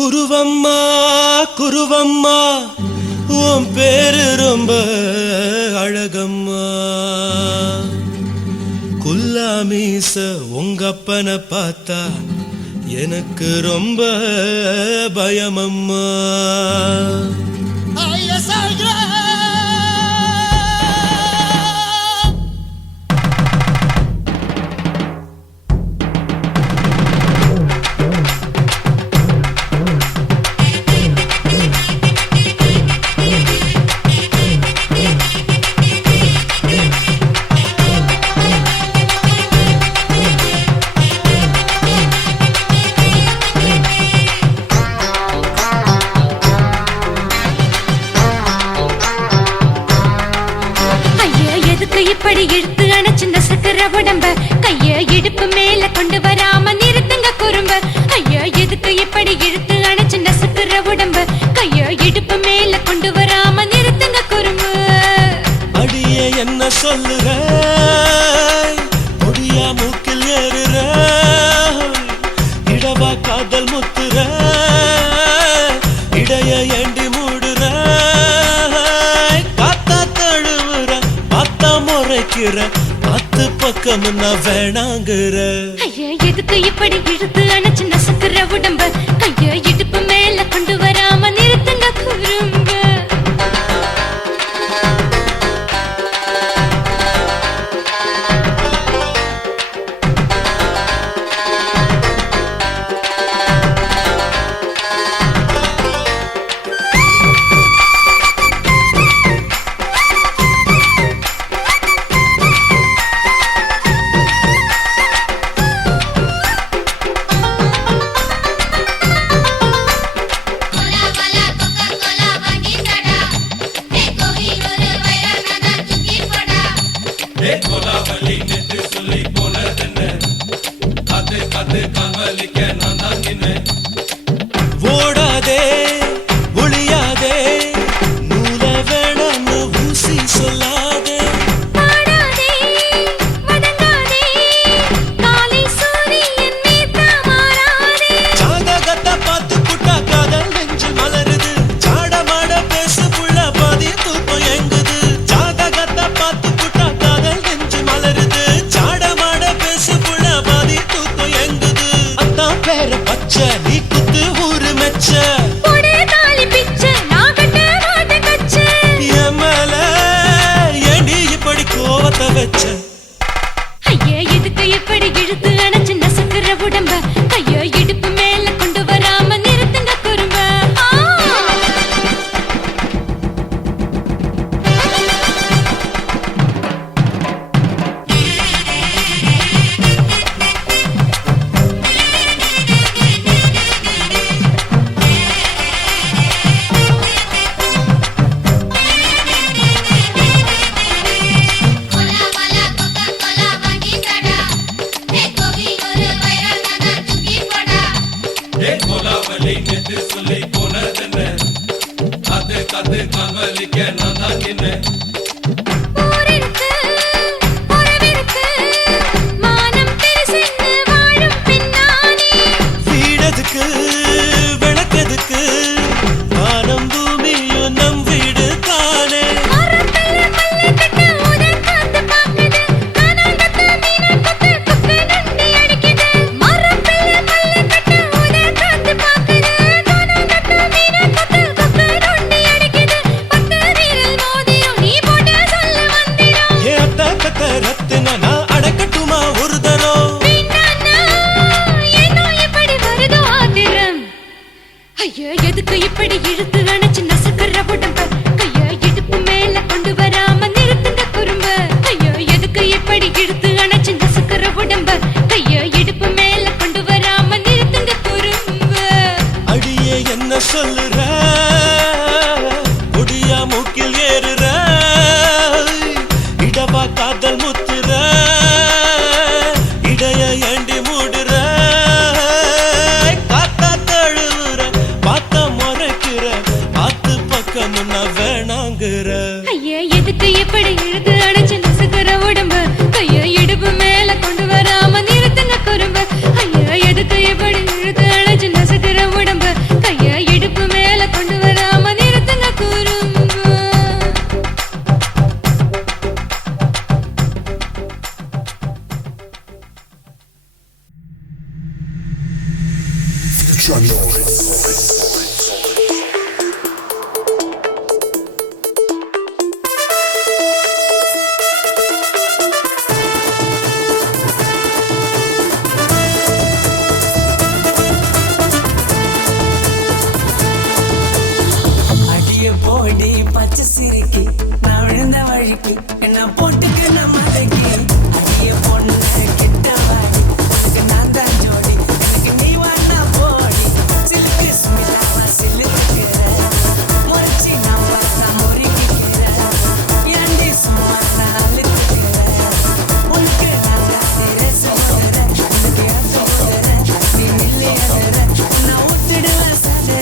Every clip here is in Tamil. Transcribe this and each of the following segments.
குருவம்மா குருவம்மா உன் பேரு ரொம்ப அழகம்மா. குல்லாமீச உங்க அப்பனை பார்த்தா எனக்கு ரொம்ப பயமம்மா. இப்படி இழுத்து அணைச்சு நசுக்கிற உடம்ப கைய இடுப்பு மேல கொண்டு வராம நிறுத்துங்க குறும்ப. ஐயா எதுக்கு இப்படி இழுத்து அணைச்சு நசுக்கிற உடம்ப கைய இடுப்பு மேல கொண்டு வராம நிறுத்துங்க குறும்ப. அடியே என்ன சொல்லுற முடியா மூக்கில் ஏறுற இடவா காதல் முத்துற இடைய ஏண்டி மூடுற காத்தா தழுவுற பார்த்தா முறைக்கிற பத்து பக்கம் நான் வேணாங்குற. ஐயா எதுக்கு இப்படி இழுத்து அணைச்சு நசுக்கிற உடம்ப கைய இடுப்பு மேல கொண்டு வராம நிறுத்துங்க குறும்ப. ஓடாதே ஒளியாதே நூல வேணான்னு ஊசி சொல்லாதே பாடாதே வதங்காதே காலை சூரியன் மீதா மாறாதே. ஜாதகத்தை பார்த்து புட்டா காதல் நெஞ்சு மலருது சாடமாட பேசு புள்ள பாதி தூக்கம் எங்குது. ஜாதகத்தை பார்த்து புட்டா காதல் நெஞ்சு மலருது சாடமாட பேசு புள்ள பாதி தூக்கம் எங்குது. அத்தான் பேர பச்சை நீ குத்து ஊரு மெச்ச போடே தாலி பிச்சை நான் கட்ட மாட்ட கச்சை. என் மேல ஏண்டி இப்படி கோவத்தை வச்ச. ஐயா எதுக்கு இப்படி இழுத்து அணைச்சு நசுக்கிற உடம்ப கைய இடுப்பு மேல கொண்டு வராம நிறுத்துங்க குறும்ப. ஊரிருக்கு உறவிருக்கு மானம் பெருசென்னு வாழும் பின்னானே. வீடதுக்கு விளக்கதுக்கு வானம் பூமியும் நம் வீடு தானே. மரத்துல மல்லு கட்டு உதன் காத்து பாக்குது கானாங்கத்து மீன் கொத்து கொக்கு நண்டி அடிக்குது. மரத்துல மல்லு கட்டு உதன் காத்து பாக்குது கானாங்கத்து மீன் கொத்து கொக்கு நண்டி அடிக்குது. பத்து வீரல் மோதிரம் நீ போட்ட சொல்ல வந்திடும். ஏ அத்த கத்த ரத்தின நான் அடக்கட்டுமா ஒரு தரம். வீணானா, ஏனோ இப்படி வருதோ ஆத்திரம். ஐயா எதுக்கு இப்படி இழுத்து அணைச்சு நசுக்கிற உடம்ப கைய இடுப்பு மேல கொண்டு வராம நிறுத்துங்க குறும்ப. ஐயா எதுக்கு இப்படி இழுத்து அணைச்சு நசுக்கிற உடம்ப கைய இடுப்பு மேல கொண்டு வராம நிறுத்துங்க குறும்ப. அடியே என்ன சொல்லுற முடியா மூக்கில் ஏறுற இடவா காதல் முத்துற இடைய ஏண்டி மூடுற காத்தா தழுவுற பார்த்த முறைக்கிற பார்த்து பக்கம் நான் வேணாங்குற. ஐயா எதுக்கு இப்படி இழுத்து அணைச்சு நசுக்கிற உடம்ப கைய இடுப்பு மேல கொண்டு வராம நிறுத்துங்க குறும்ப. ஐயா எதுக்கு இப்படி இழுத்து அணைச்சு நசுக்கிற உடம்ப கைய அடிய போடி பச்சை சிரிக்கி நான் விழுந்த வழிக்கு என்ன போட்டுக்கு நான் மடக்கி அடிய பொண்ணு கிட்ட வாடி உனக்கு நான் தான் ஜோடி எனக்கு நீ வாண்ணா போடி சிலுக்கு சுமிலாம சிலுக்குற முறைச்சி நான் பார்த்தா முறிக்கிற ஏண்டி சும்மா நான் அழுத்துக்கிற உனக்கு நான் தான் தெரிசு முதற அதுக்கு ஏற்ற முதற நீ மில்லியதற நான் ஊத்திடுவேன் சதற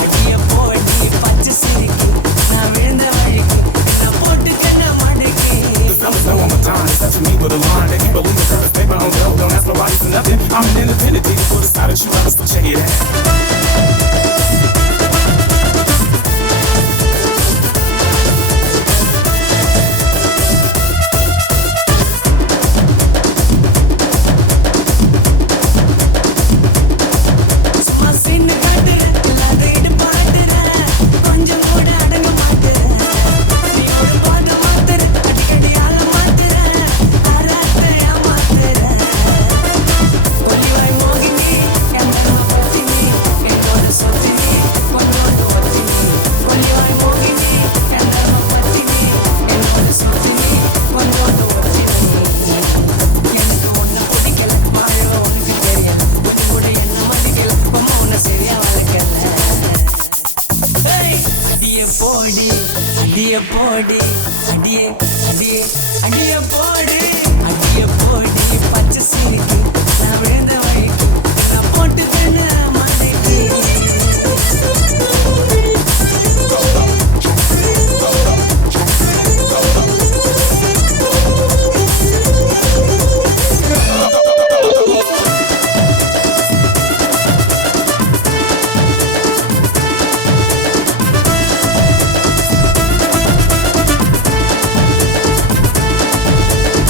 அடிய போடி பச்சை சிரிக்கி நான் விழுந்த வழிக்கு என்ன போட்டுக்க நான் மடக்கி Fellas know I'm a dime, touching me with a line. They can't believe it, cause they my own dough. Don't ask nobody for nothing. I'm an independent, dig for the side that you love, so check it out. சும்மா சின்ன காட்டுற இல்லாத இடுப்பாட்டுற கொஞ்சம் கூட அடங்க மாட்டுற நீ ஒரு பாத மாத்துற அடிக்கடி ஆள மாத்துற ஆராத்த ஏமாத்துற ஒலிவாய் மோகினி எந்தன பத்தினி என்னோட சொத்தினி கொஞ்சோண்டு ஒத்தினி ஒலிவாய் மோகினி எந்தன பத்தினி என்னோட சொத்தினி கொஞ்சோண்டு ஒத்தினி எனக்கு ஒண்ணு பிடிக்கல வாழ்வ உனக்கு தெரியல கொஞ்சம் கூட என்ன மதிக்கல அம்மா உன்னை சரியா வளர்க்கல அடிய போடி அடிய போடி அடியே அடியே அடிய போடி அடிய போடி பச்சை சிரிக்கி நான் விழுந்த வழிக்கு நான் போட்டுக்கன்னு மடக்கி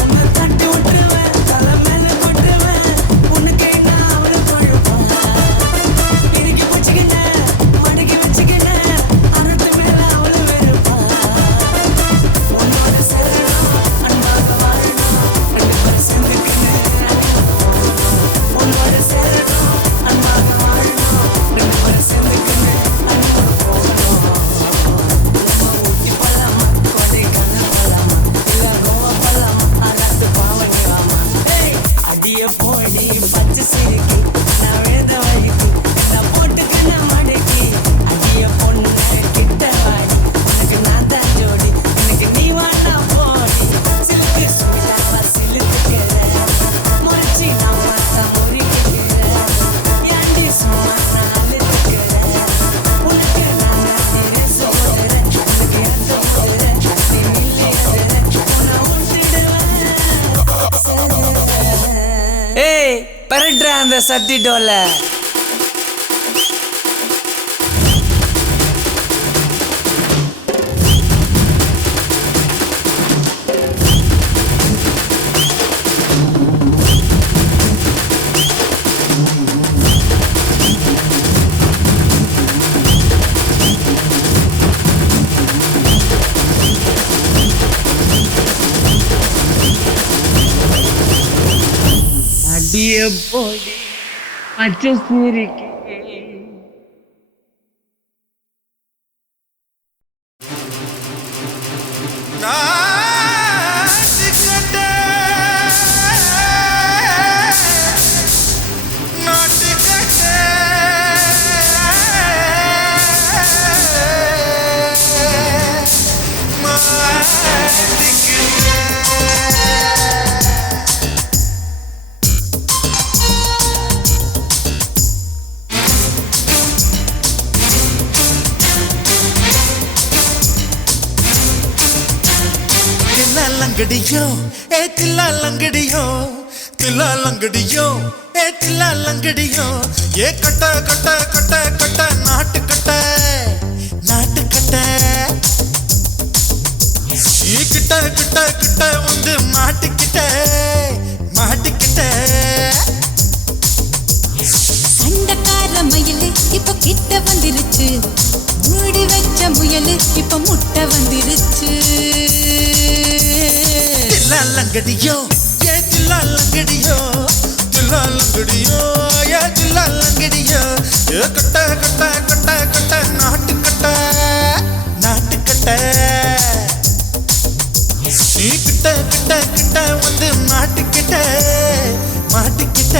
உன்னை தட்டி விட்டுருவேன் தலை மேல கொட்டுருவேன் உனக்கு நான் அவரை பழுப்பேன் இறுக்கி பிடிச்சிக்கினேன் மடக்கி வச்சுக்கினேன் அறுத்து மேல அவளை வெறுப்பேன் உன்னோட சேரணும் அன்பாக வாழணும் ரெண்டு பேரும் சேர்ந்துக்கின்னு உன்னோட சேரணும் அன்பாக வாழணும் ரெண்டு பேரும் சேர்ந்துக்கின்னு அன்போடு போகணும் நம்ம ஊட்டி போலாமா கொடைக்கானல் போலாமா இல்ல கோவா போலாமா அராத்து பாவனியாமா அடிய போடி பச்சை சிரிக்கி நான் விழுந்த வழிக்கு என்ன போட்டுக்க நான் மடக்கி அடிய பொண்ணு கிட்ட வாடி உனக்கு நான் தான் ஜோடி எனக்கு நீ வாண்ணா போடி சிலுக்கு சுமிலாம சிலுக்குற முறைச்சி நான் பார்த்தா முறிக்கிற ஏண்டி சும்மா நான் அழுத்துக்கிற உனக்கு நான் தான் தெரிசு முதற அதுக்கு ஏற்ற முதற நீ மில்லியதற உன்னை ஊத்திடுவேன் ஏய் பரட்டுற அந்த சட்டி டோல அடிய போடி பச்சை சிரிக்கி லங்கடியோ ஏ தில்லா லங்கடியோ தில்லா லங்கடியோ ஏ தில்லா லங்கடியோ ஏ கட்ட கட்ட கட்ட கட்ட நாட்டு கட்ட நாட்டு கட்ட நீ கிட்ட கிட்ட கிட்ட வந்து மாட்டிக்கிட்ட மாட்டிக்கிட்ட கிட்ட வந்துருச்சு மூடி வச்ச முயலு இப்ப முட்டை வந்துருச்சு தில்லாலங்கடியோ ஏ தில்லாலங்கடியோ தில்லாலங்கடியோ ஏ தில்லாலங்கடியோ ஏ கட்ட கட்ட கட்ட கட்ட நாட்டுக்கட்ட நாட்டுக்கட்ட நீ கிட்ட கிட்ட கிட்ட வந்து மாட்டிக்கிட்ட மாட்டிக்கிட்ட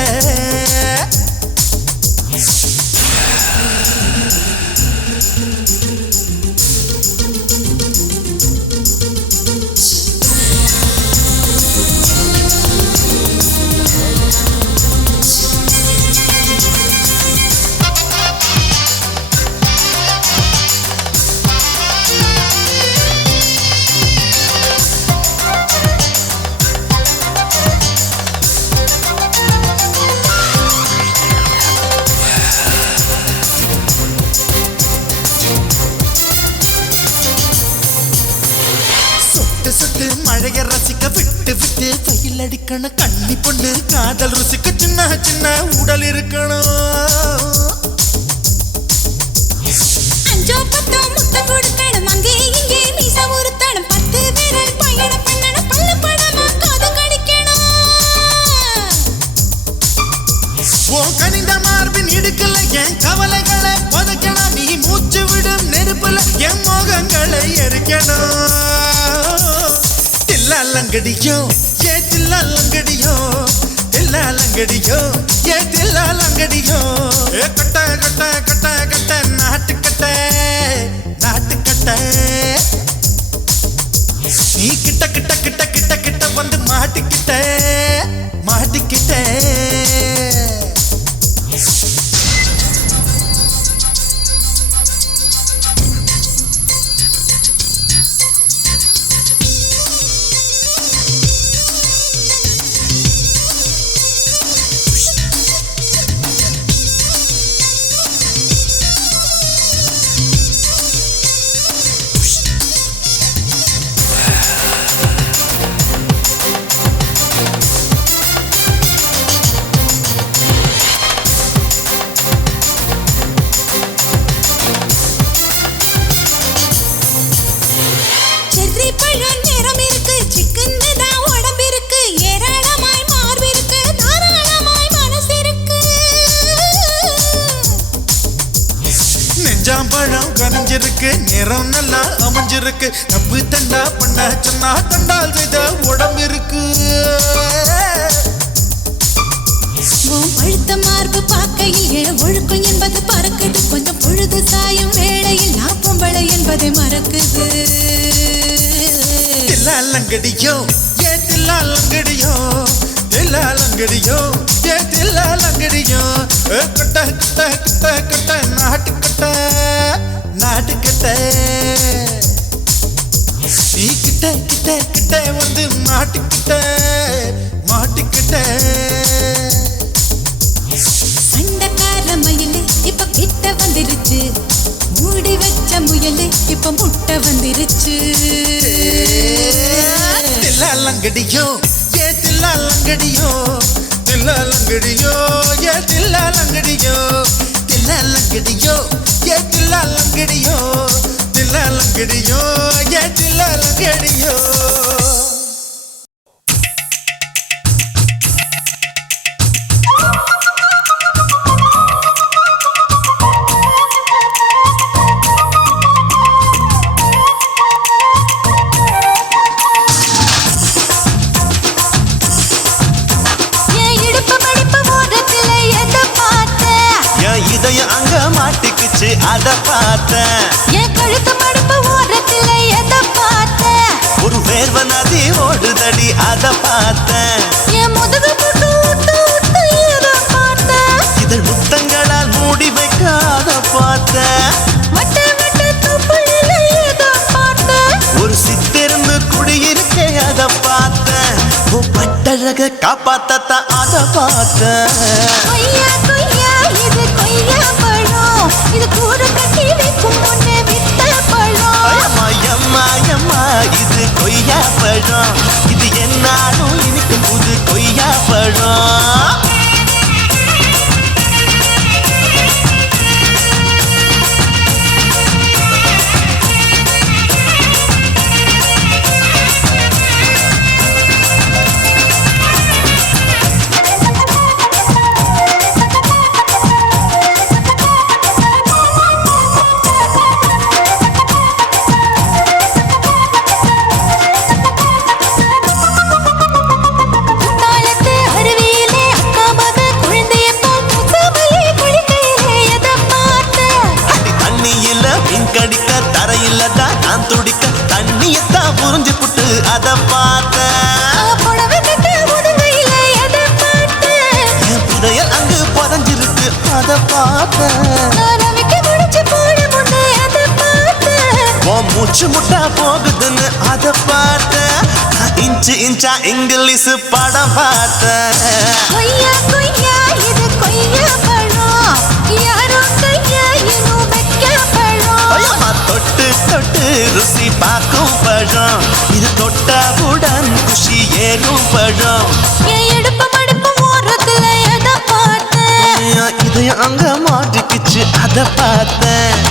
சுட்டு மழைய ரசிக்க விட்டு விட்டு வெயில் அடிக்கணும் கண்ணி பொண்ணு காதல் ருசிக்க சின்ன சின்ன உடல் இருக்கணும் அஞ்சோ பத்தோ முட்டை கொடுக்கணும் அங்கே இங்கே மீச உருத்தணும் 10 விரல் பயணம் பண்ணணும் பல்ல படமா காது கடிக்கணும் ஓ கனிந்த மார்பின் இடுக்கல என் கவலைகளை புதைக்கணும் நீ மூச்சு விடும் நெருப்புல என் மோகங்களை எரிக்கணும் தில்லாலங்கடியோ ஏ தில்லாலங்கடியோ தில்லாலங்கடியோ ஏ தில்லாலங்கடியோ ஏ கட்ட கட்ட கட்ட கட்ட நாட்டுக்கட்ட நாட்டுக்கட்ட நீ கிட்ட கிட்ட கிட்ட கிட்ட கிட்ட வந்து மாட்டிக்கிட்ட மாட்டிக்கிட்ட செர்ரி பழம் நிறம் இருக்கு சிக்கன்னு தான் உடம்பு இருக்கு ஏராளமாய் மார்பு இருக்கு தாராளமாய் மனசு இருக்கு நெஞ்சாம்பழம் கனிஞ்சிருக்கு நிறம் நல்லா அமைஞ்சிருக்கு தப்பு தண்டா பண்ண சொன்னா தண்டால் செய்த உடம்பு இருக்கு உன் பழுத்த மார்பு பார்க்கையில் என் ஒழுக்கம் என்பது பறக்குது கொஞ்சம் பொழுது சாயும் வேளையில் நான் பொம்பளை என்பதை மறக்குது தில்லாலங்கடியோ ஏ தில்லாலங்கடியோ தில்லாலங்கடியோ ஏ தில்லாலங்கடியோ ஏ கட்ட கட்ட கட்ட கட்ட நாட்டுக்கட்ட நாட்டுக்கட்ட நீ கிட்ட கிட்ட கிட்ட வந்து மாட்டிக்கிட்ட மாட்டிக்கிட்ட சண்டைக்கார மயிலு இப்ப கிட்ட வந்துருச்சு மூடி வச்ச முயலு இப்ப முட்டை வந்துருச்சு தில்லாலங்கடியோ ஏ தில்லாலங்கடியோ தில்லாலங்கடியோ ஏ தில்லாலங்கடியோ தில்லாலங்கடியோ ஏ தில்லாலங்கடியோ தில்லாலங்கடியோ ஏ தில்லாலங்கடியோ என் இடுப்பு மடிப்பு ஓரத்துல எதை பார்த்த என் இதயம் அங்க மாட்டிக்குச்சு அத பார்த்தேன் என் கழுத்து மடிப்பு ஓரத்துல எதை பார்த்த ஒரு வேர்வ நதி ஓடுதடி அத பார்த்தேன் என் முதுகு புட்டு விட்டு விட்டு எதை பார்த்த இதழ் முத்தங்களால் மூடி வைக்காத பார்த்தேன் வட்ட வட்ட தொப்புளில எதை பார்த்த ஒரு சித்திருந்து குடியிருக்கே அத பார்த்தேன் உன் பட்டழக காப்பாத்தத்தான் அத பார்த்தேன் கொய்யா கொய்யா இது கொய்யா பழம் இது கூற கட்டி வைக்கும் முன்னே வித்த பழம் அம்மா அம்மா அம்மா இது கொய்யா பழம் இது என்னாலும் இனிக்கும் புது கொய்யா பழம் உன் மூச்சு முட்டா போகுதுன்னு அத பார்த்த இன்ச்சு இன்ச்சா இங்கிலீஷ் படம் பார்த்த கொய்யா கொய்யா இது கொய்யா பழம் யாரோ கையா இன்னும் வைக்க பழம் தொட்டு தொட்டு ருசி பார்க்கும் பழம் இது தொட்டாவுடன் குஷி ஏறும் பழம் என் எடுப்பு மடுப்பு ஓரத்துல எதை பார்த்தேன் இதையும் அங்க மாட்டிக்கிச்சு அத பார்த்தேன்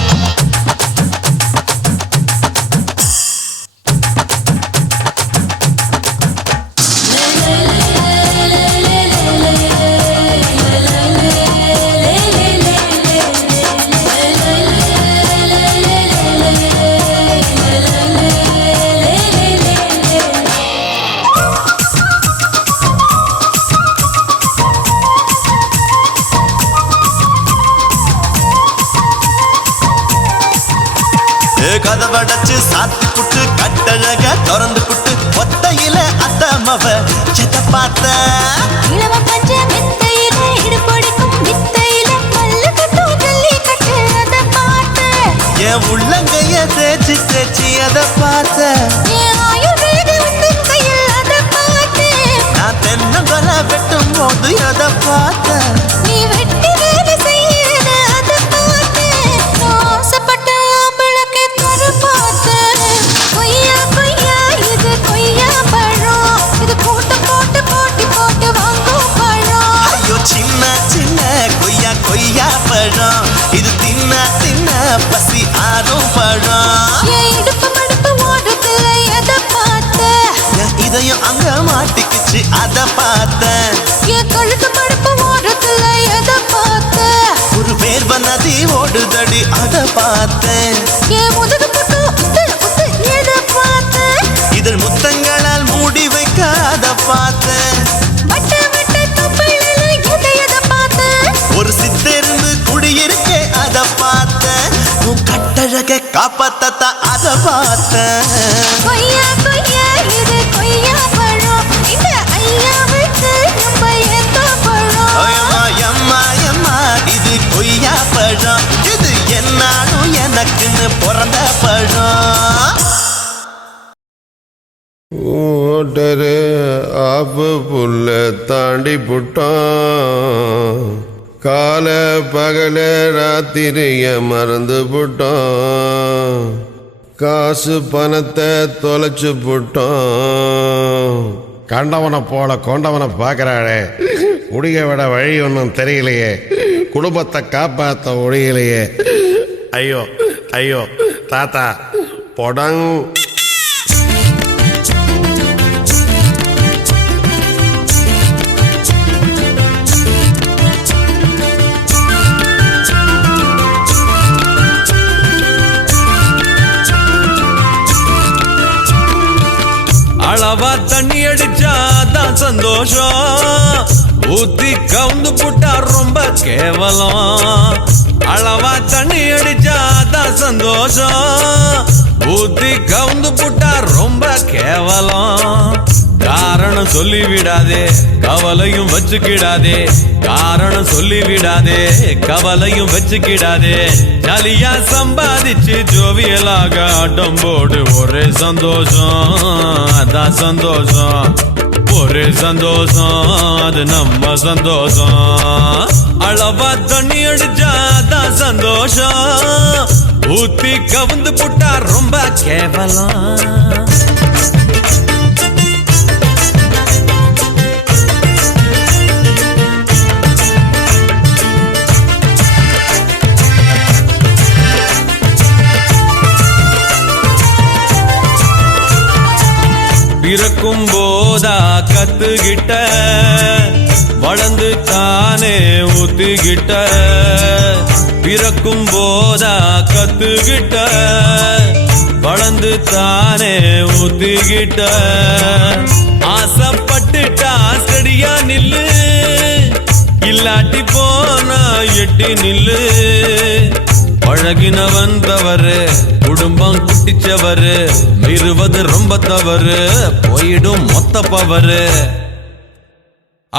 கதவடைச்சு சாத்தி புட்டு கட்டழக திறந்து புட்டு ஒத்தையில அத்தமவ செத்த பார்த்த இளவ பஞ்ச மெத்தையில இடுப்பொடிக்கும் வித்தையில மல்லு கட்டும் ஜல்லி கட்டு அதை பார்த்தேன் என் உள்ளங்கைய தேய்ச்சி தேய்ச்சி அத பார்த்த என் ஆயுர்வேத உந்தன் கையில் அதை பார்த்தேன் நான் தென்னங்கொலை வெட்டும் போது அத பார்த்த நீ வெட்டி வேலை செய்யறத அதை பார்த்தேன் ஆசைப்பட்ட ஆம்பளக்கு தர பார்த்தேன் கொய்யா கொய்யா இது கொய்யா பழம் இது போட்டு போட்டு போட்டி போட்டு வாங்கும் பழம் ஐயோ சின்ன சின்ன கொய்யா கொய்யா பழம் இது தின்ன தின்ன பசி ஆறும் பழம் என் இடுப்பு மடுப்பு ஓரத்துல எதை பார்த்தேன் என் இதயம் அங்க மாட்டிக்கிச்சு அத பார்த்தேன் என் கழுத்து மடுப்பு ஓரத்துல எதை பார்த்தேன் ஒரு வேர்வ நதி ஓடுதடி அத பார்த்தேன் என் முதுகு புட்டு உத்து உத்து எதை பார்த்தேன் இதழ் முத்தங்களால் மூடி வைக்க அத பார்த்தேன் வட்ட வட்ட தொப்பையில எதை பார்த்தேன் ஒரு சித்தெருந்து குடியிருக்கே அத பார்த்தேன் உன் கட்டழக காப்பாத்தத்தா அத பார்த்தேன் கொய்யா கொய்யா இது கொய்யா பழம் இந்த ஐயாவுக்கு ரொம்ப ஏத்த பழம் அம்மா எம்மா எம்மா இது கொய்யா பழம் இது என்னாலும் எனக்குன்னு பிறந்த பழம் ஓட்டரு ஆப்பு புல்ல தாண்டி புட்டான் கால பகல ராத்திரிய மறந்து புட்டான் காசு பணத்தை தொலைச்சு புட்டான் கண்டவனை போல கொண்டவனை பார்க்கறாளே குடிய விட வழி ஒன்றும் தெரியலையே குடும்பத்தை காப்பாற்ற ஒழியலையே ஐயோ ஐயோ தாத்தா பொடங் அளவா தண்ணி அடிச்சாதான் சந்தோஷம் ஊத்தி கவுந்து புட்டா ரொம்ப கேவலம் அளவா தண்ணி அடிச்சாதான் சந்தோஷம் ஊத்தி கவுந்து புட்டா ரொம்ப கேவலம் காரணம் சொல்லி விடாதே கவலையும் வச்சுக்கிடாதே காரணம் சொல்லி விடாதே கவலையும் வச்சுக்கிடாதே ஜாலியா சம்பாதிச்சு ஜோவியலாக ஆட்டம் போடு ஒரே சந்தோஷம் அதான் சந்தோஷம் ஒரே சந்தோஷம் அது நம்ம சந்தோஷம் அளவா தண்ணி அடிச்சாதான் சந்தோஷம் ஊத்தி கவுந்து புட்டா ரொம்ப கேவலம் பிறக்கும் போதா கத்துக்கிட்ட வளர்ந்து தானே ஊத்துக்கிட்ட பிறக்கும் போதா கத்துக்கிட்ட வளர்ந்து தானே ஊத்துக்கிட்ட ஆசைப்பட்டுட்டா ஸ்டடியா நில்லு இல்லாட்டி போனா எட்டி நில்லு பழகினவன் தவறு குடும்பம் குட்டிச்சவரு மீறுவது ரொம்ப தவறு போயிடும் மொத்த பவரு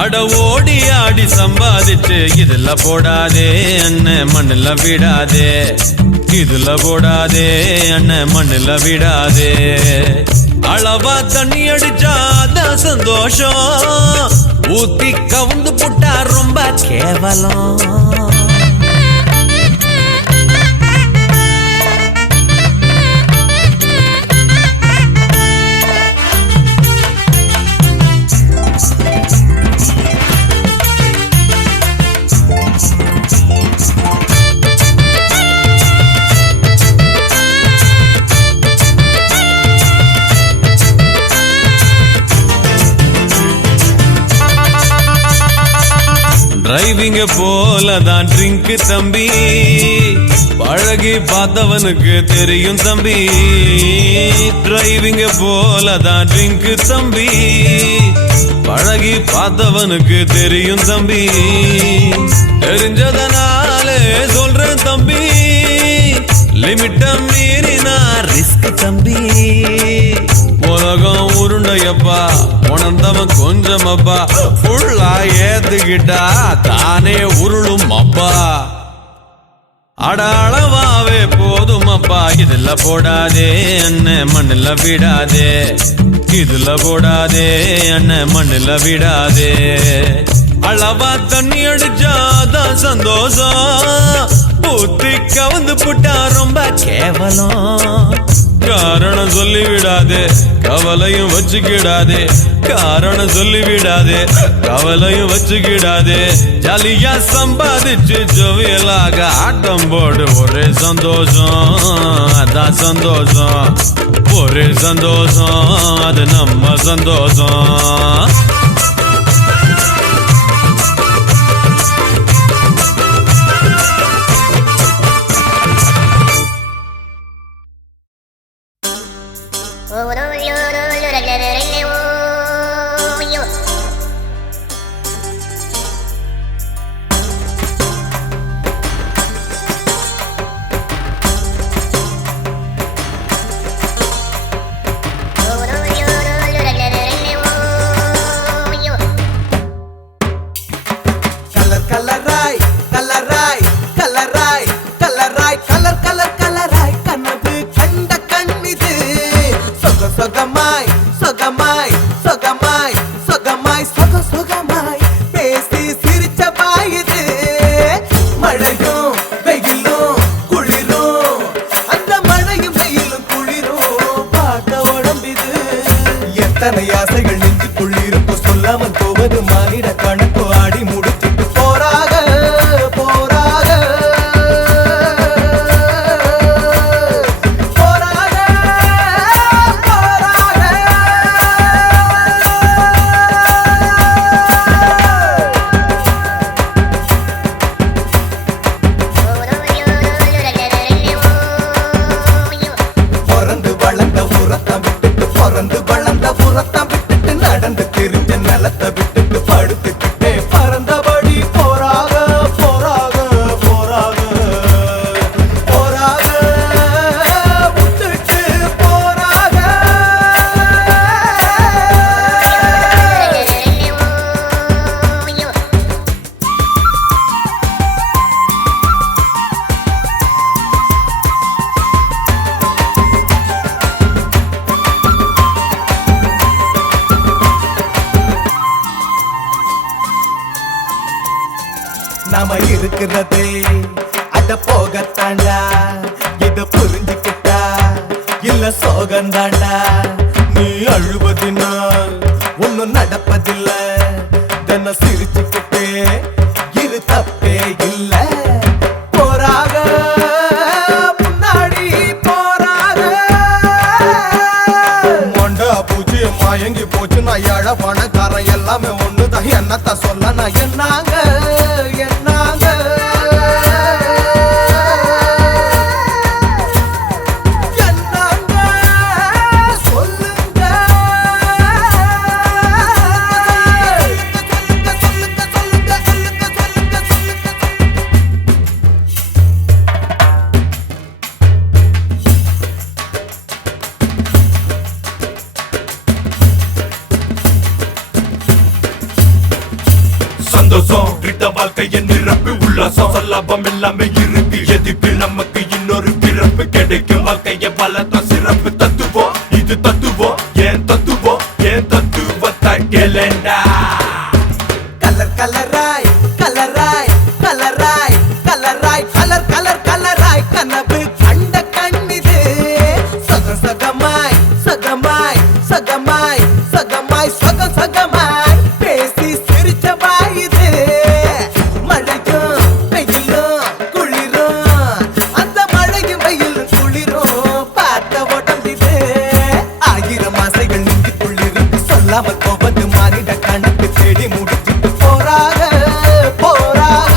அட ஓடி ஆடி சம்பாதிச்சு இதுல போடாதே அண்ணன் மண்ணுல விடாதே, இதுல போடாதே அண்ணன் மண்ணுல விடாதே. அளவா தண்ணி அடிச்சாதான் சந்தோஷம், ஊத்தி கவுந்து போட்டா ரொம்ப கேவலம். டிரைவிங்க போலதான் ட்ரிங்க் தம்பி, பழகி பார்த்தவனுக்கு தெரியும் தம்பி. டிரைவிங்க போலதான் ட்ரிங்க் தம்பி, பழகி பார்த்தவனுக்கு தெரியும் தம்பி. தெரிஞ்சதனாலே சொல்றேன் தம்பி, லிமிட்ட மீறினா ரிஸ்க் தம்பி. உலகம் உருண்டையப்பா, உணர்ந்தவன் கொஞ்சம் அப்பா, ஃபுல்லா ஏத்துக்கிட்டா தானே உருளும் அப்பா. அடாளவாவே போதும் அப்பா, இதுல போடாதே அண்ணன் மண்ணுல விடாதே, இதுல போடாதே அண்ணன் மண்ணுல விடாதே. அளவா தண்ணி அடிச்சாதான் சந்தோஷம், ஊத்தி கவுந்து புட்டா ரொம்ப கேவலம். காரணம் சொல்லி விடாதே, கவலையும் வச்சுக்கிடாதே, காரணம் சொல்லி விடாதே, கவலையும் வச்சுக்கிடாதே. ஜாலியா சம்பாதிச்சு ஜோவியலாக ஆட்டம் போடு, ஒரே சந்தோஷம் அதான் சந்தோஷம், ஒரே சந்தோஷம் அது நம்ம சந்தோஷம். ஆசைகள் நெஞ்சுக்குள் இருக்கும், சொல்லாமல் போவது மானிட கணக்கு. ஆடி முடிச்சிட்டு போராக போராக போராக போராக. பிறந்து வளர்ந்த உரத்தம் விட்டுட்டு, பிறந்து வளர்ந்த உரத்தம் விட்டுட்டு, நடந்து தெரிஞ்ச நிலத்தை விட்டுட்டு படுத்துக்கிட்டே பறந்தபடி போராக போராக போராக போராக விட்டுட்டு போராக. நாம இருக்கிறதே அட போகத்தாண்டா, இத புரிஞ்சுக்கிட்டா இல்ல சோகந்தாண்டா. நீ அழுவதினால் ஒன்னும் நடப்பதில்ல, தன்னை சிரிச்சுக்கிட்டே இரு தப்பே இல்ல. போராக முன்னாடி போராக. மொண்டா பூச்சி மயங்கி போச்சு, நான் ஏழ பணக்காரன் எல்லாமே ஒண்ணுதான். என்னத்த சொல்ல நான் என்னாங்க என்னாங்க. லாபம் எல்லாமே இருக்கு எதுக்கு நமக்கு இன்னொரு பிறப்பு கிடைக்கும் வாழ்க்கைய பலத்தான் சிறப்பு தத்துவோம் இது தத்துவோம் ஏன் தத்துவத்தை கேளேண்டா கலர் கலராய் கலராய் கலராய் கலராய் கலர் கலர் கலராய் கனவு கண்ட கண்ணிது சக சகமாய் சகமாய் சகமாய் சகமாய் சக சகமாய் பேசி சிரிச்ச வாயுது மழையும் வெயிலும் குளிரும் அந்த மழையும் வெயிலும் குளிரும் பார்த்த உடம்பிது ஆயிரம் ஆசைகள் நெஞ்சுக்குள்ளிருக்கு சொல்லாம கோபத்து மாறிட கணக்கு தேடி முடிச்சிட்டு போறாக போறாக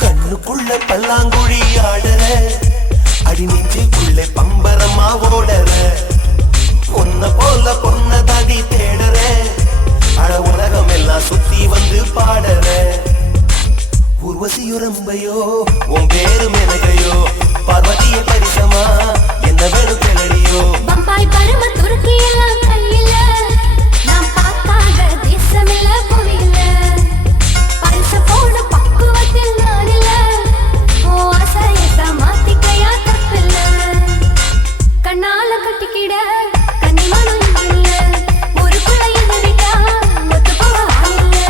கண்ணுக்குள்ள பல்லாங்குழி ஆடுற அடி நெஞ்சுக்குள்ள பம்பரமா ஓடுற பொன்ன போல பொன்ன தாடி தேடுற அட உலகம் எல்லாம் சுத்தி வந்து பாடுற ஊர்வசியோ ரம்பையோ உன் பேரு மெனகையோ பார்வதிய பரிசமா என்ன வேணும் கேளடியோ பம்பாய் பரும துருக்கி எல்லாம் கையில நான் பார்க்காத தேசமில்ல புரியல பரிசு போட பக்குவத்தில் நான் இல்ல ஓ ஆசையத்தை மாத்திக்கையா தப்பில்ல கண்ணால கட்டிக்கிட கன்னிமனம் இல்ல ஒரு குழையில் விட்டா ஒத்து போக ஆளில்ல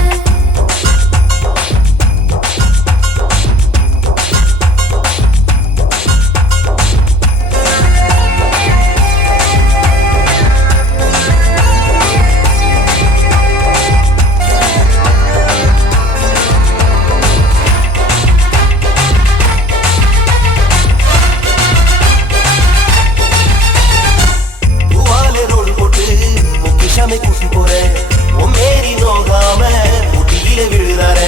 பூவாலே ரோடு போட்டு பொக்கிஷாமை கூட்டி போறேன் உன் மேரி நோகாம ஊட்டியில விழுறார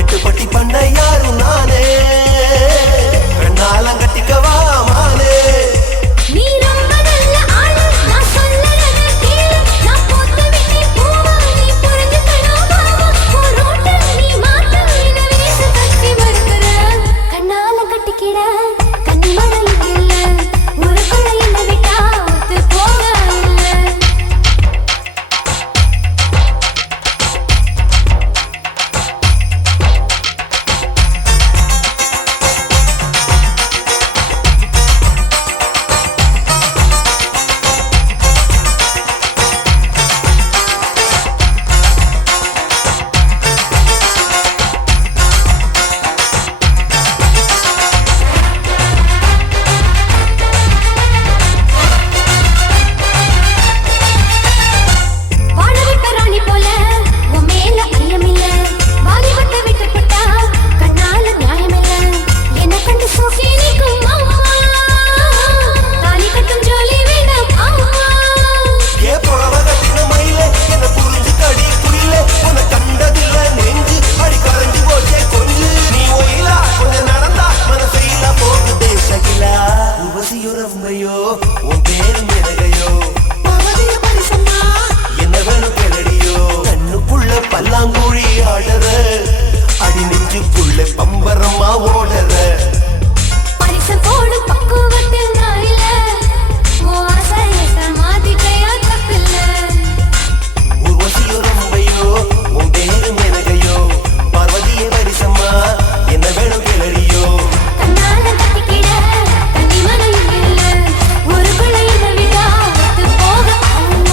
எட்டு பட்டி பண்ண யாரும் நானே கண்ணாலம் கட்டிக்கவா மானே நீ ரொம்ப நல்ல ஆளு நான் சொல்லறத கேளு நான் போட்டு விட்டே பூவா நீ புரிஞ்சுக்கணும் மாமா போரோட்ட நீ மாட்ட என்ன வீச கட்டி வருகிற கண்ணால கட்டிக்கிட கன்னிமடம் இல்ல ஒரு குழையில விட்டா ஒத்து போக இல்ல வாழவிட்ட ராணி போல உன் மேல ஐயமில்ல வாலிபத்தை விட்டு போட்டா கண்ணால நியாயமில்ல என்ன கண்டு சோகி நிற்கும் அம்மா தாலி கட்டும் ஜோலி வேண்டாம் அம்மா ஏ புறவ கட்டின மயில என்ன புரிஞ்சு கடி குயில உன்னை கண்டதில்ல நெஞ்சு அடி கரைஞ்சு போச்சே கொஞ்சு நீ ஒயிலா கொஞ்சம் நடந்தா மனசையில போக்கு தேசகிலா ஊர்வசியோ ரம்பையோ உன் பேரு மெனகையோ பார்வதிய பரிசமா என்ன வேணும் கேளடியோ கண்ணுக்குள்ள பல்லாங்குழி ஆடுற அடி நெஞ்சுக்குள்ள பம்பரமா ஓடுற பரிசு போடு பக்குவத்தில் நான் இல்ல ஓ ஆசையத்தை மாத்திக்கையா தப்பில்ல ஊர்வசியோ ரம்பையோ உன் பேரு மெனகையோ பார்வதிய பரிசமா என்ன வேணும் கேளடியோ கண்ணால கட்டிக்கிட கன்னிமடம் இல்ல ஒரு குழையில விட்டா ஒத்து போக ஆளில்ல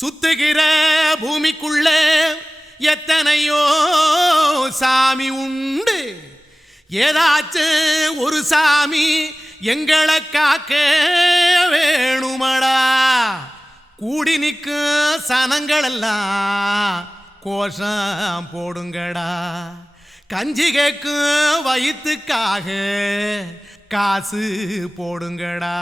சுத்துகிற பூமிக்குள்ள எத்தனையோ சாமி உண்டு, ஏதாச்சும் ஒரு சாமி எங்களை காக்க வேணுமடா. கூடி நிற்கும் சனங்களெல்லாம் கோஷம் போடுங்கடா. கஞ்சி கேக்கும் வயிற்றுக்காக காசு போடுங்கடா.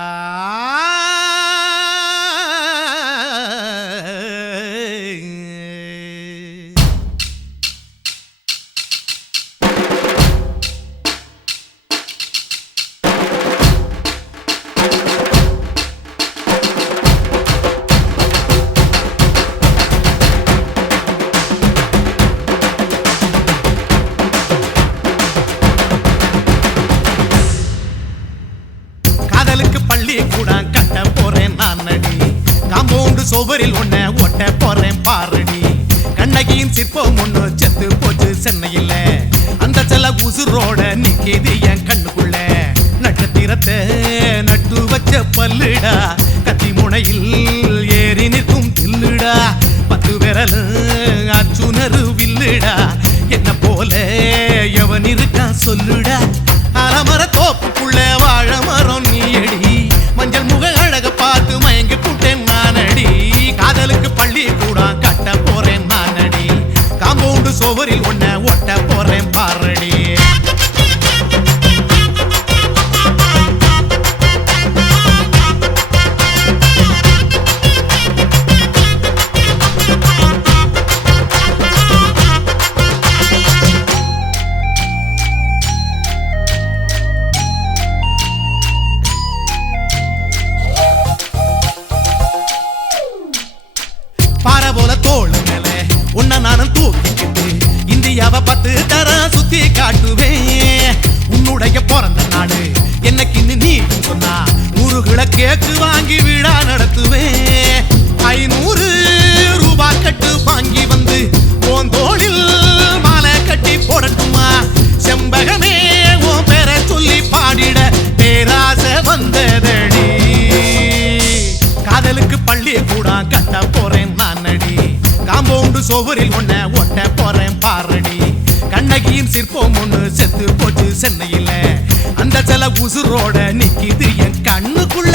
சோவரில் ஒன்ன ஒட்ட போறேன் பாரடி. கண்ணகியின் சிற்பம் ஒண்ணு செத்து போச்சு சென்னையில், அந்த செல்ல உசுரோட நிக்கிது என் கண்ணுக்குள்ள. நட்சத்திரத்தை நட்டு வச்ச பல்லுடா, கத்தி முனையில் ஏறி நிற்கும் தில்லுடா. 10 விரல் அச்சுணரு வில்லுடா, என்ன போல எவன் இருக்கா சொல்லுடா. அலமர தோப்புக்குள்ள வாழ மரம் நீயடி, மஞ்சள் முக அழக பார்த்து மயங்கி கூட்டேன் நானடி. காதலுக்கு பள்ளி கூட கட்ட போறேன் நானடி, காம்பவுண்டு சோவரில் ஒன்ன ஒட்ட போறேன் பாரடி. இந்தியாவை 10 தரம் சுத்தி காட்டுவேன். உன்னுடைய பிறந்த நாடு என்னைக்கு நீ சொன்னா 100 கிலோ கேக்கு வாங்கி விழா நடத்துவேன். 500 ரூபாய் கட்டு வாங்கி வந்து உன் தோளில் மாலை கட்டி போடட்டுமா. செம்பகமே உன் பேரை சொல்லி பாடிட பேராசை வந்ததடி. காதலுக்கு பள்ளி கூட கட்ட போறேன் நானடி, காம்பவுண்டு சோவரில் ஒன்ன ஒட்ட போறேன் பாரடி. கண்ணகியின் சிற்பம் ஒண்ணு செத்து போச்சு சென்னையில், அந்த செல உசுரோட நிக்கிது என் கண்ணுக்குள்ள.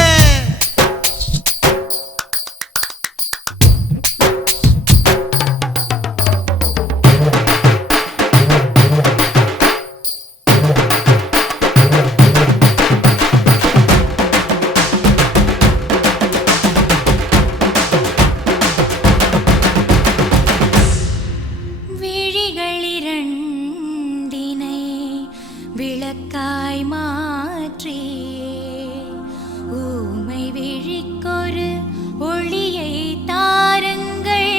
விளக்காய் மாற்றி ஊமை விழிக்கொரு ஒளியை தாருங்கள்.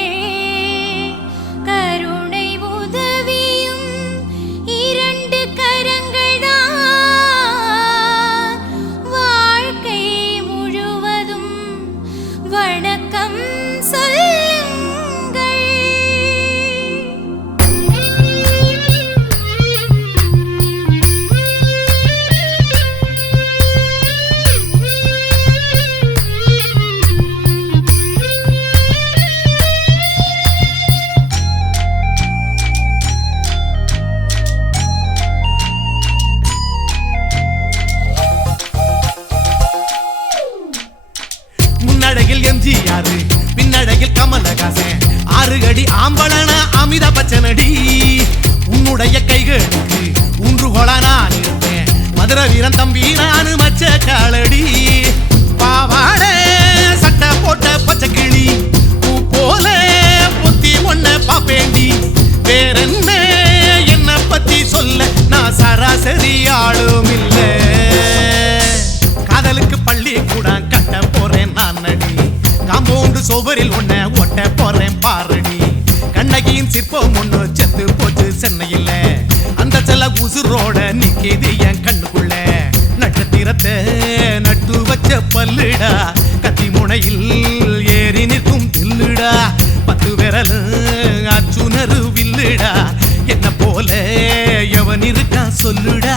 கருணை உதவியும் 2 கரங்கள் தான், வாழ்க்கை முழுவதும் வணக்கம் சொல்லுங்கள். முன்னழகில் எம்ஜிஆர், பின்னழகில் கமலஹாசன், 6 அடி ஆம்பளன அமிதாப் பச்சனடி. உன்னுடைய கைகளுக்கு ஊன்றுகோலா நான் இருப்பேன், மதுரை வீரன் தம்பி நானு மச்ச காலடி. பாவாட சட்டை போட்ட பச்சை கிளி பூ போல பொத்தி ஒன்ன பாப்பேண்டி. வேறென்ன என்ன பத்தி சொல்ல நான் சராசரி ஆளும் இல்ல. காதலுக்கு பள்ளி கூட கட்ட போறேன் நானடி, காம்பவுண்டு சோவரில் ஒன்ன ஒட்ட போறேன் பாரடி. கண்ணகியின் சிற்பம் ஒண்ணு செத்து போச்சு சென்னையில், அந்த செல்ல உசுரோட நிக்கிது என் கண்ணுக்குள்ள. நட்சத்திரத்தை நட்டு வச்ச பல்லுடா, கத்தி முனையில் ஏறி நிற்கும் தில்லுடா. 10 விரல் அச்சுணரு வில்லுடா, என்ன போல எவன் இருக்கா சொல்லுடா.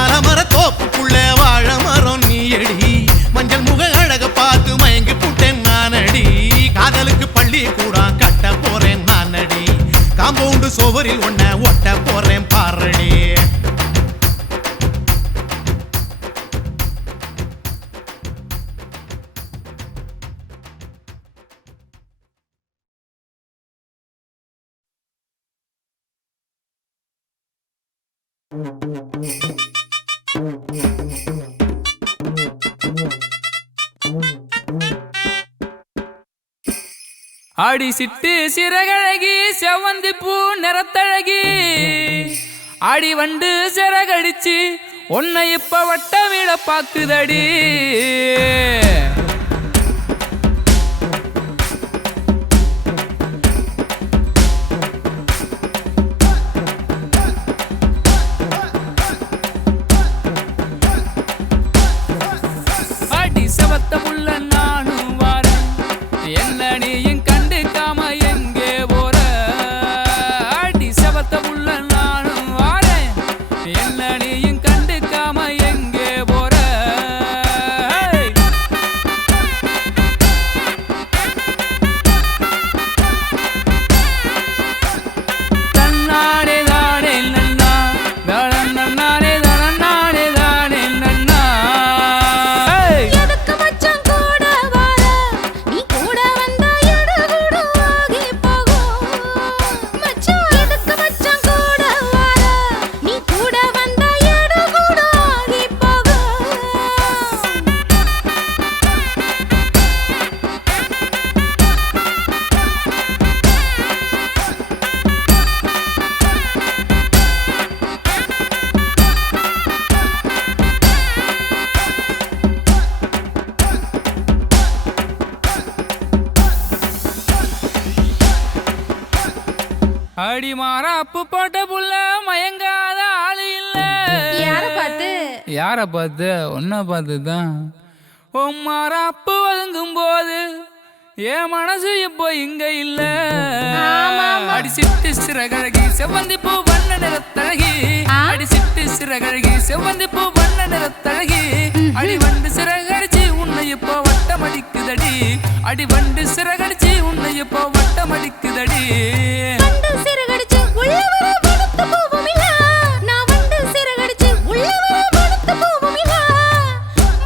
அலமர தோப்புக்குள்ள வாழ மரம் நீயடி, மஞ்சள் முக அழக பார்த்து மயங்கி புட்டேன் நானடி. காதலுக்கு பள்ளி காம்பவுண்டு சுவரில் ஒன்ன ஒட்ட போறேன் பாரடி. ஆடி சிட்டு சிறகழகி செவந்தி பூ நிறத்தழகி ஆடி வண்டு சிறகடிச்சு உன்னை இப்ப வட்ட வீட பாக்குதடி. ஆடி செவத்த முள்ள நானும் வாரேன் என்ன நீயும் கண்டுக்காம எங்கே போற. ஆடி செவத்த முள்ள நானும் வாரேன் என்ன நீயும் கண்டுக்காம எங்கே போற. தன்னானே தானே நன்னா தனன்னானே தனன்னானே தானே நன்னா. எதுக்கு மச்சான் கூட வர நீ கூட வந்தா எடு கூட ஆகி போகும். மச்சான் எதுக்கு மச்சான் கூட வர நீ கூட வந்தா எடு கூட ஆகி போகும். அடி மாறாப்பு போட்ட புள்ள மயங்காத ஆளு இல்ல. யார பார்த்து? யார பார்த்து? உன்னை பார்த்து தான். உன் மாறாப்பு ஒதுங்கும் போது என் மனசு இப்போ இங்க இல்ல. அடி சிட்டு சிறகழகி செவ்வந்தி பூ வண்ண நிறத்தழகி அடி சிட்டு சிறகழகி செவ்வந்தி பூ வண்ண நிறத்தழகி அடி வண்டு சிறகடிச்சு உன்னை இப்போ வட்டம் அடிக்குதடி. அடி வண்டு சிறகடிச்சு உன்னை இப்போ வட்டம் அடிக்குதடி. வண்டு சிறகடிச்சு உள்ள வர வனத்து போவும் இல்ல. நான் வண்டு சிறகடிச்சு உள்ள வர வனத்து போவும் இல்ல.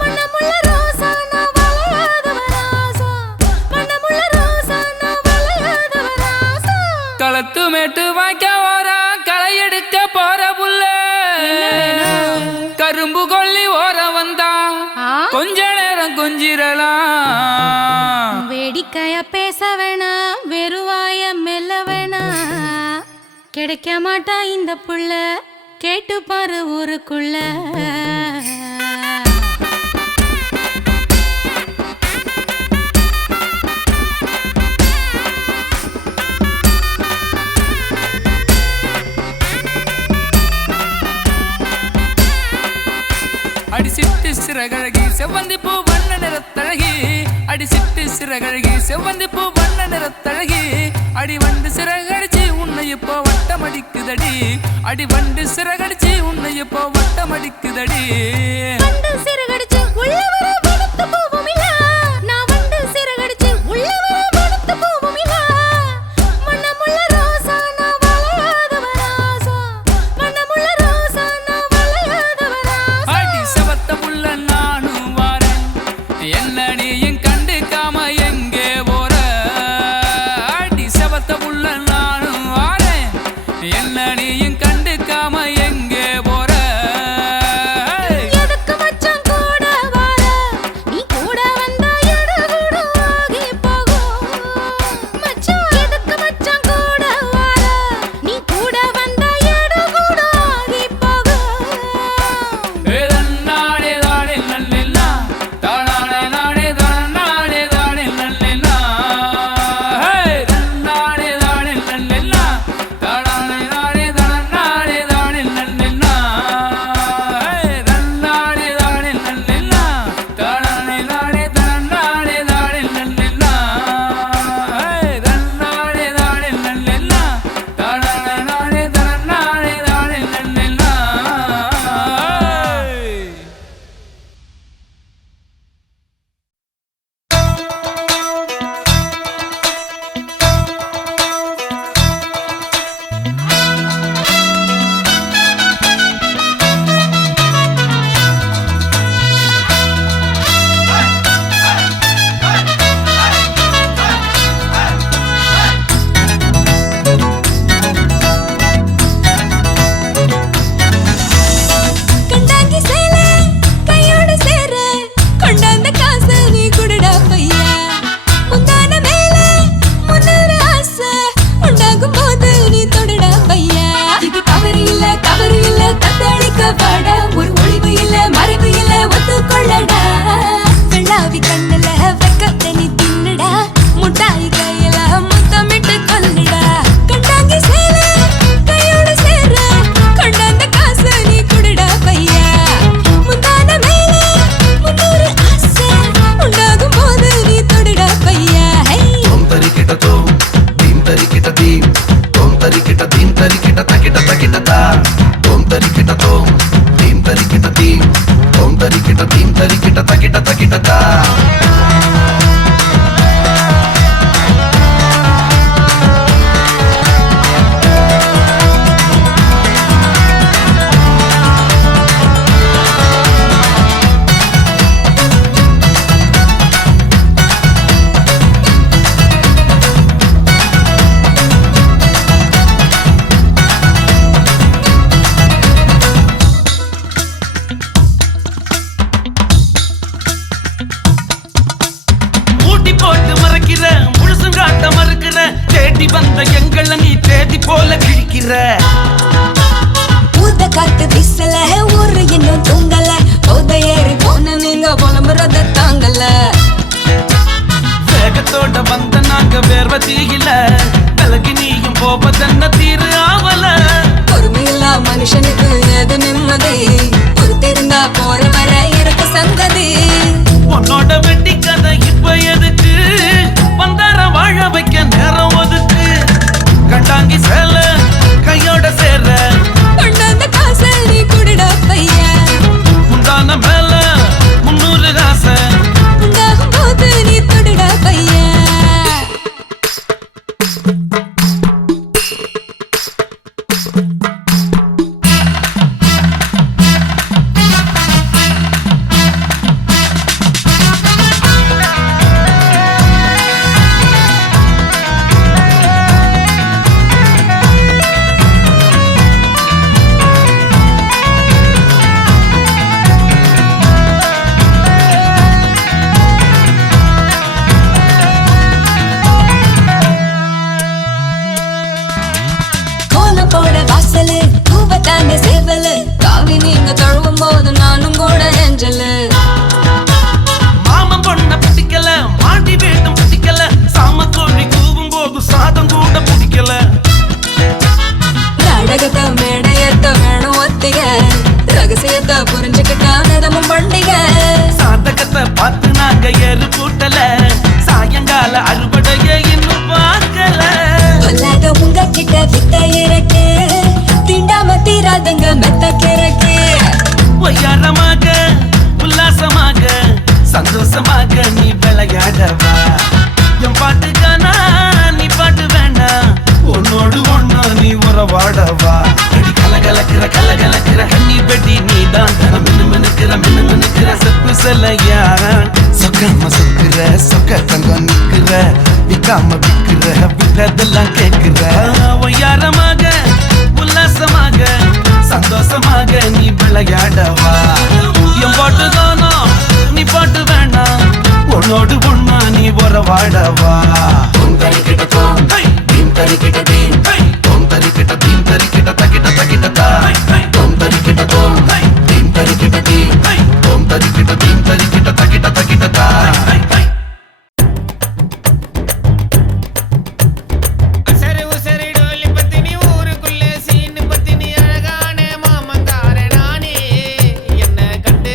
மனமுள்ள ரோசா நான் வளையாதவ ராசா. மனமுள்ள ரோசா நான் வளையாதவ ராசா. களத்து மேட்டு வாய்க்க ஓரா களை எடுக்க போற புள்ள கரும்பு கொல்லி ஓர வந்தா கொஞ்ச நேரம் கொஞ்சிரலாம். வேடிக்கையா பேச வேணாம் வெறுவாய மெல்ல வேணாம். கிடைக்க மாட்டா இந்த புள்ள கேட்டு பாரு ஊருக்குள்ள. அடி சிட்டு சிறகழகி செவ்வந்தி பூ வண்ண நிறத்தழகி அடி சிட்டு சிறகழகி செவ்வந்தி பூ வண்ண நிறத்தழகி அடி வண்டு சிறகடிச்சு உன்னை இப்போ வட்டம் அடிக்குதடி. அடி வண்டு சிறகடிச்சு உன்னை இப்போ வட்டம் அடிக்குதடி. வண்டு சிறகடிச்சு உள்ள வர வனத்து போவும் இல்ல. நான் வண்டு சிறகடிச்சு உள்ள வர வனத்து போவும் இல்ல. மனமுள்ள ரோசா நான் வளையாதவ ராசா. மனமுள்ள ரோசா நான் வளையாதவ ராசா. அடி செவத்த புள்ள நானும் வாரேன் என்ன நீயும் கண்டுக்காம எங்கே போற. அடி செவத்த புள்ள நானும் வாரேன் என்ன நீயும் கண்டுக்காம எங்கே போற. தக்கிட்டதா தேடி வந்த எங்கள நீ தேடி போல கிழிக்கிற ஊத காத்து வீசல ஊரு இன்னும் தூங்கல போத ஏறி போன நீங்க புலம்புறத தாங்கல வேகத்தோட வந்த நாங்க வேர்வ தீயில விலகி நீயும் போவதென்ன தீரு ஆவல பொறுமையில்லா மனுஷனுக்கு எது நிம்மதி பொறுத்திருந்தா போற வர இருக்க சங்கதி உன்னோட வெட்டி கதை இப்ப எதுக்கு வந்தார வாழ வைக்க நேரம் ஒதுக்கு கண்டாங்கி சேல கையோட சேர கொண்டாந்த காசல் நீ குடுடா பையன் முந்தான மேல 300 காசை உண்டாகும் போது நீ தொடுடா பையன் போட வாசலு கூவத்தாண்ட சேவலு காவி நீங்க தழுவும் போது நானும் கூட ஏஞ்சலு மாமன் பொண்ண பிடிக்கல மாட்டி வீட்டும் பிடிக்கல சாம கோழி கூவும் போது சாதம் கூட பிடிக்கல நாடகத்தை மேடையத்த வேணும் ஒத்திக ரகசியத்தை புரிஞ்சுக்கிட்டா நிதமும் பண்டிகை சாதகத்தை பார்த்து நாங்க ஏறு கூட்டல சாயங்கால அறுவடைய இன்னும் பார்க்கல சொல்லாத உங்க கிட்ட வித்த இறக்கு தீண்டாம தீராதங்க மெத்த கிறக்கு ஒய்யாரமாக உல்லாசமாக சந்தோஷமாக நீ விளையாடவா என் பாட்டுக்கானா நீ பாட்டு வேண்டாம் உன்னோடு ஒன்னா நீ உறவாடவா அடி கலகலக்கிற கண்ணி பெட்டி நீ தான் மினுமினுக்கிற செப்பு செல்லையா சொக்காம சொக்குற சொக்க தங்கம் நிக்கிற விக்காம விக்கிற விட்டதெல்லாம் கேட்கிற ஒய்யாரமாக உல்லாசமாக சந்தோஷமாக நீ விளையாடவா என் பாட்டு தானா நீ பாட்டு வேண்டாம் உன்னோடு ஒன்னா நீ உறவாடவா என்ன கட்ட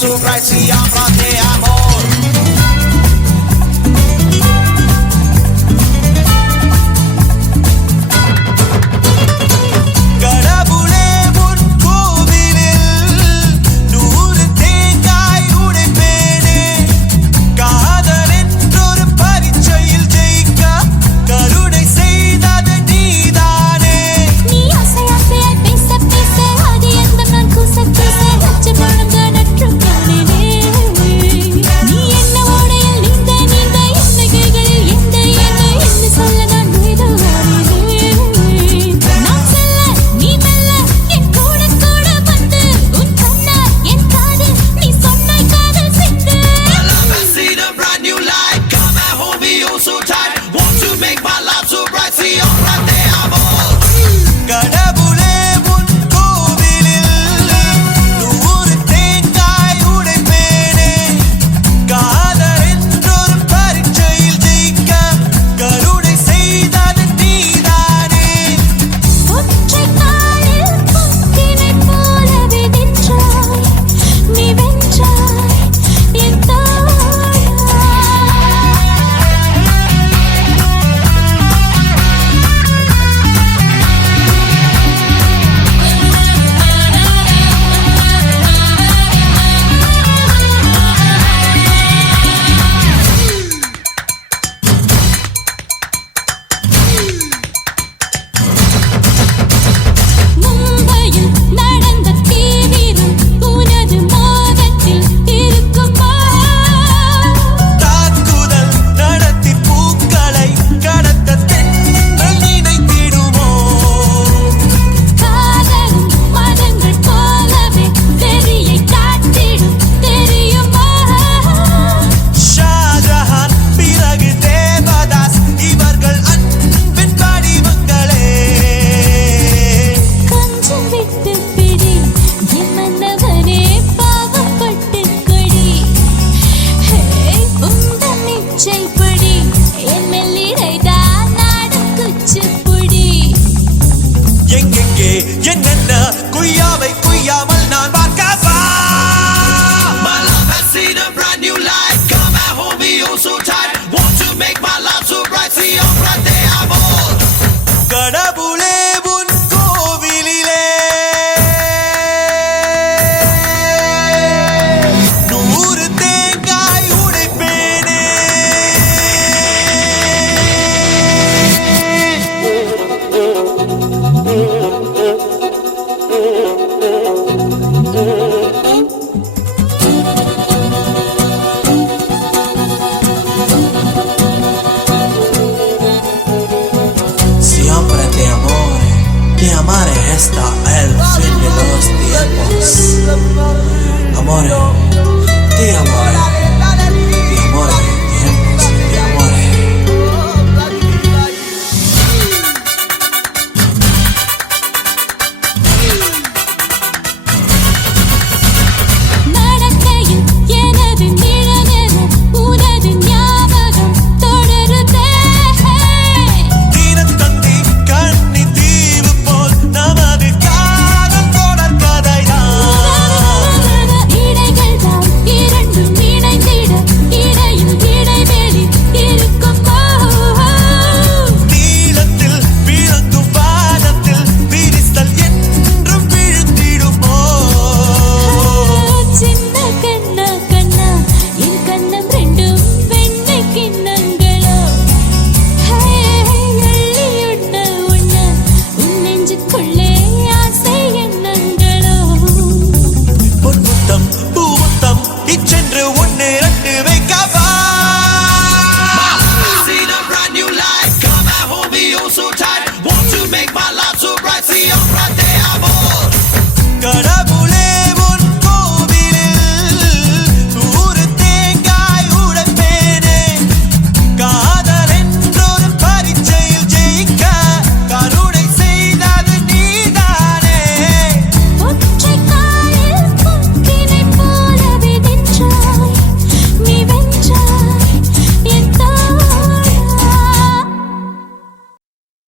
su bright siempre de amor. கடவுளே உன் கோவிலில் 100 தேங்காய் உடைப்பேனே. காதல் என்றொரு பரீட்சையில் ஜெயிக்க கருணை செய்தது நீதானே. நீ ஆசை ஆசையாய் பேச பேச அது எந்த நான் கூச கூச அச்சு பழங்க நற்று காணேனே. நீ என்ன ஓடையில் நீந்த நீந்த என்ன கைகளில் எந்த என்ன என்ன சொல்ல நான் வேதவானேனே. நான் செல்ல நீ மெல்ல என் கூட கூட வந்து உன் கண்ணால் என் காதில் நீ சொன்னாய் காதல் சிந்து. My love has seen a brand new light. Come and hold me oh so tight. Want to make my life so bright. Siempre de amor. கடவுளே உன் கோவிலில் 100 தேங்காய் உடைப்பேனே. காதல் என்றொரு பரீட்சையில் ஜெயிக்க கருணை செய்தது நீதானே. ஒற்றை காலில் பொக்கினை போலவே நின்றாய் நீ வென்றாய் என் தோழா. மும்பையில் நடந்த தீவிரம் உனது மோகத்தில் இருக்குமா? தாக்குதல் நடத்தி பூக்களை கடத்த தென்றல் நினைத்திடுமோ. காதலும் மதங்கள் போலவே வெறியை காட்டிடும் தெரியுமா? ஷாஜஹான் பிறகு தேவதாஸ் இவர்கள் அன்பின் வடிவங்களே. கொஞ்சம் விட்டு பிடி என் மன்னவனே பாவப்பட்டு கொடி. உந்தன் நிச்சைப்படி என் மெல்லிடைதான் நாடும் குச்சிப்புடி. எங்கெங்கே என்னென்ன குய்யாவை குய்யாமல் நான் பார்க்கவா. My love has seen a brand new light. Come and hold me oh so tight. Want to make my life so bright. Siempre de amor. கடவுளே உன் கோவிலிலே 100 தேங்காய் உடைப்பேனே. Siempre de amore, de amare hasta el fin de los tiempos. Amore, te amo.